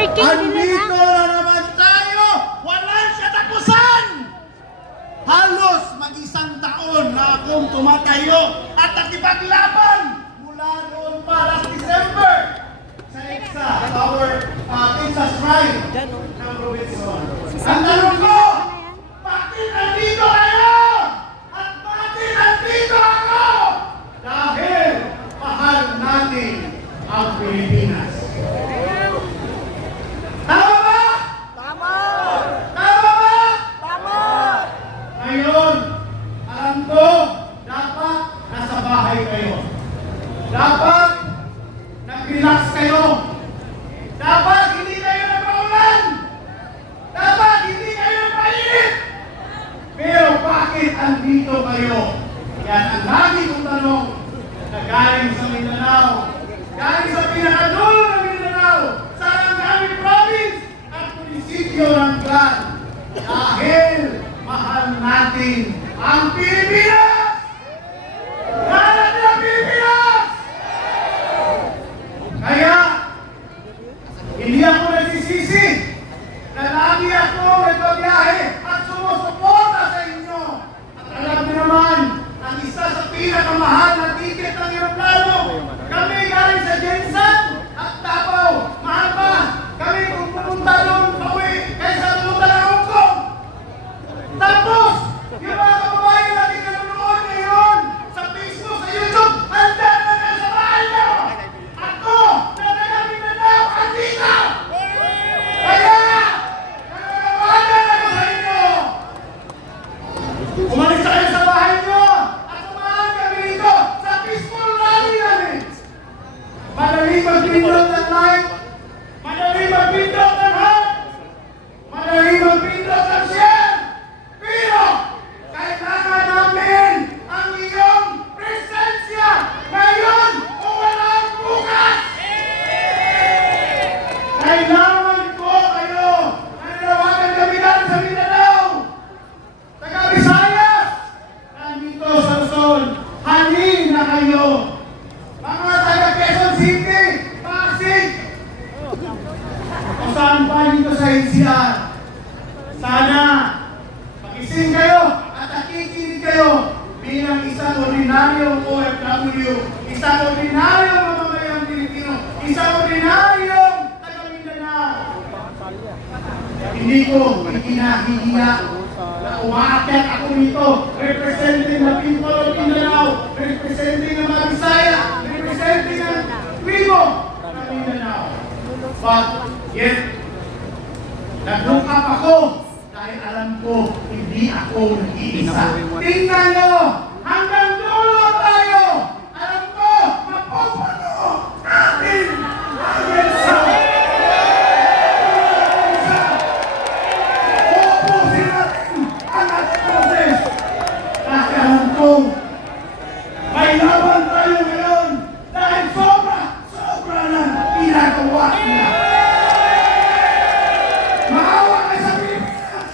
King Andito na naman tayo! Wala siya tapusan! Halos mag-isang taon na akong tumatayo at nakipaglaban mula noon pa last December sa EDSA, our EDSA Shrine ng Robinson. Ang tanong ko, bakit nandito kayo? At bakit nandito ako? Dahil mahal natin ang Pilipinas. Tama ba? Tama! Tama ba? Tama! Ngayon, alam ko, dapat nasa bahay kayo. Dapat nag-relax kayo. Dapat hindi kayo nagpaulan. Dapat hindi kayo nagpainit. Pero bakit andito kayo? Yan ang lagi kong tanong na galing sa Mindanao. Galing sa pinakadulo ng Mindanao. Sa Langkawi Province at munisipyo ng Glan. Dahil mahal natin ang Pilipinas! Mahal natin ang Pilipinas! Kaya, hindi ako nagsisisi na lagi ako nagbabiyahe at sumusuporta sa inyo. At alam niyo naman, ang isa sa pinakamahal na ticket ng aeroplano, kami galing sa Jensen at Davao. Mahal pa, kami kung pumunta doon pauwi kaysa pumunta ng Hong Kong. Tapos, yung mga kababayan natin nanonood ngayon sa Facebook, sa YouTube, handa na na sa bahay nyo! Ako, na taga-Mindanao, andito! Kaya, nananawagan ako sa inyo! Umalis na kayo sa bahay nyo at samahan kami dito sa peaceful rally namin! Madaling magpindot ng like, madaling magpindot ng heart, madaling magpindot ng share, pero kailangan namin ang iyong presensya ngayon o walang bukas! Kailangan ko kayo! Nananawagan kami dahil sa Mindanao! Taga Visayas! Nandito sa Luzon! Halin na kayo! Mga taga Quezon City! Pasig! Kung saan pa dito sa NCR? Sana magising kayo at nakikinig kayo bilang isang ordinaryong OFW, isang ordinaryong mamamayang Pilipino, isang ordinaryong taga Mindanao. Hindi ko ikinahihiya na umaakyat ako nito, representing the people of Mindanao, representing ang mga Bisaya, representing ang tribo ng Mindanao. But yet, nag-look up ako dahil alam ko hindi ako nag-iisa. Tingnan nyo! Hanggang dulo tayo! Alam ko, mapupuno natin ang EDSA! Uubusin natin ang ating proses! Dahil alam ko, may laban tayo ngayon dahil sobra na ginagawa nila. Maawa kayo sa Pilipinas!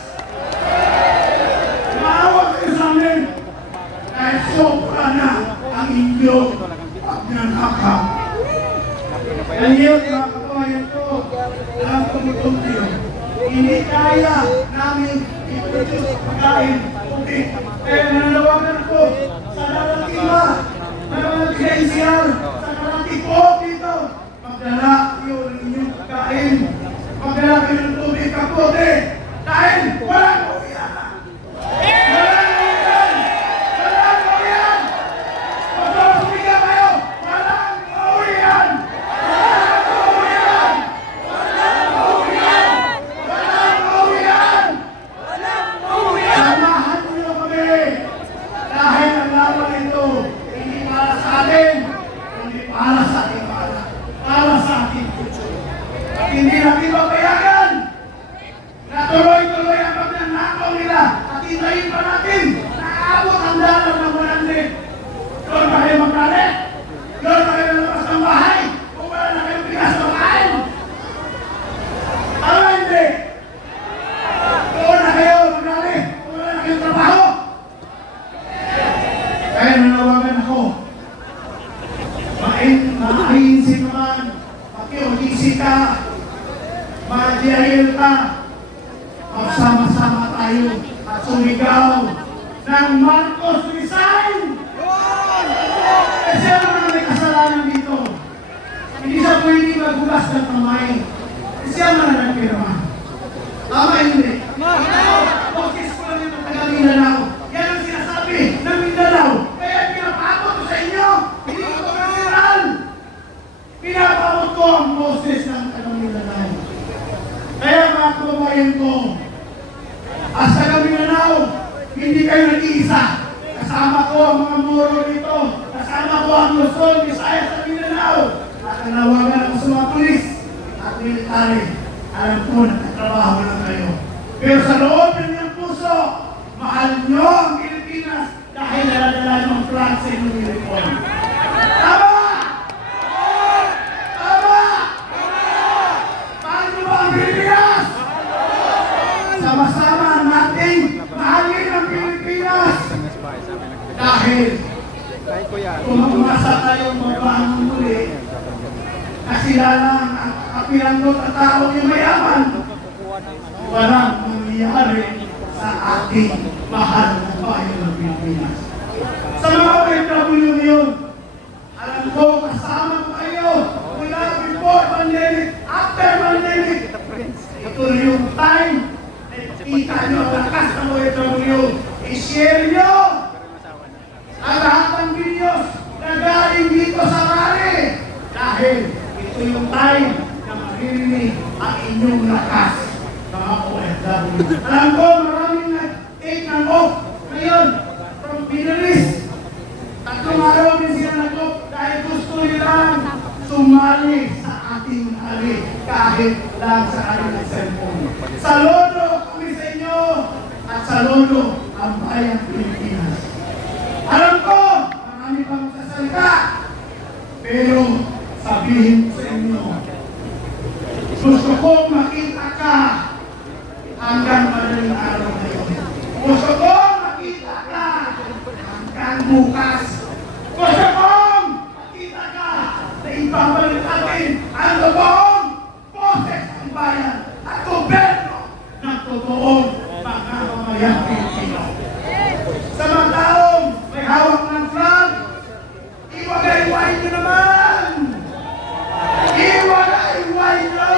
Maawa kayo sa amin! Dahil sobra na ang inyong pagnanakaw. Ngayon, mga kabayan ko, alam ko itong kayo. Hindi kaya namin i-produce pagkain, tubig. Kaya nananawagan ko sa naratima, na mga NCR, sa karating po dito, magdala kayo ng inyong pagkain. Magdala kayo ng tubig kapote dahil walang uwian! Walang uwian! Walang uwian! Magpapasubigan kayo! Walang uwian! Walang uwian! Walang uwian! Walang uwian! Walang uwian! Samahan niyo kami! Dahil ang laban ito hindi para sa atin, kundi para sa ating para. Para sa ating future. At hindi natin papayagan na tuloy-tuloy ang pagnanakaw nila at hintayin pa natin na aabot ang dalang ng 100. Doon ba kayo magkalit? Doon ba kayo lalabas ng bahay? Kung wala na kayong bigas na makain? Tama hindi? Doon na kayo magkalit? Kung wala na kayong trabaho? Kaya nanawagan ako. Maahinsin naman, pakiulisika, Magsiahil ka. Magsama-sama tayo at sumigaw ng Marcos resign! Kasi ang mga may kasalanan dito, hindi siya pwede maghugas ng kamay. Kasi ang mga nagpirma. Tama hindi? Boses ko lang yung taga Mindanao. Yan ang sinasabi ng Mindanao. Kaya pinapakot ko sa inyo. Hindi ko personal. Pinapakot ko ang boses ng taga Mindanao. Kaya mga kababayan ko, as taga Mindanao, hindi kayo nag-iisa. Kasama ko ang mga Moro dito. Kasama ko ang Luzon, Visayas at Mindanao. At nanawagan ako sa mga pulis at military. Alam ko, nagtatrabaho lang kayo. Pero sa loob ng inyong puso, mahal nyo ang Pilipinas dahil naladala nyo ang flag sa inyong uniform. Tama! Tama! Mahal nyo ba ang Pilipinas? Sama-sama natin mahalin ang Pilipinas. Dahil kung umasa tayong mabangon muli, kasilala ang kapiranggot at tao yung mayaman, walang mangyayari sa ating mahal na bayan ng Pilipinas. Sa mga OFW ngayon, alam ko kasama ko kayo mula before pandemic, after pandemic. Ito na yung time na kita nyo ang lakas ng OFW. I-share nyo ang lahat ng videos na galing dito sa Mare. Dahil ito yung time na maririnig ang inyong lakas ng mga OFW. Alam ko, maraming nag-take ng off ngayon from Pinalis. 3 araw din sila nag-off dahil gusto nilang sumali sa ating hari kahit lang sa kanilang cellphone. Saludo kami sa inyo at saludo ang bayang Pilipinas. Alam ko, marami pang magsasalita, pero sabihin ko sa inyo, gusto kong makita ka hanggang madaling araw na yun. Gusto kong makita ka hanggang bukas. Gusto kong makita ka na ibabalik natin ang totoong boses ng bayan at gobyerno ng totoong mga mamayang Pilipino. Sa mga taong may hawak ng flag, iwagay-wain nyo naman! Iwagay-wain nyo!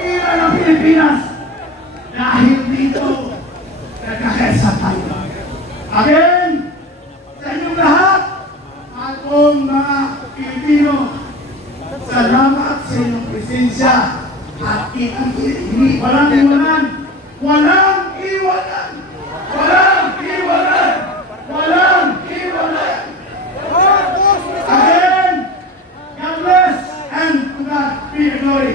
Ira ng Pilipinas! Dahil dito, nagkakaisa tayo. Again, sa inyong lahat, akong mga Pilipino, salamat sa inyong presensya at hindi walang iwanan! Walang iwanan! Walang iwanan! Walang iwanan! Again, God bless and to God be the glory.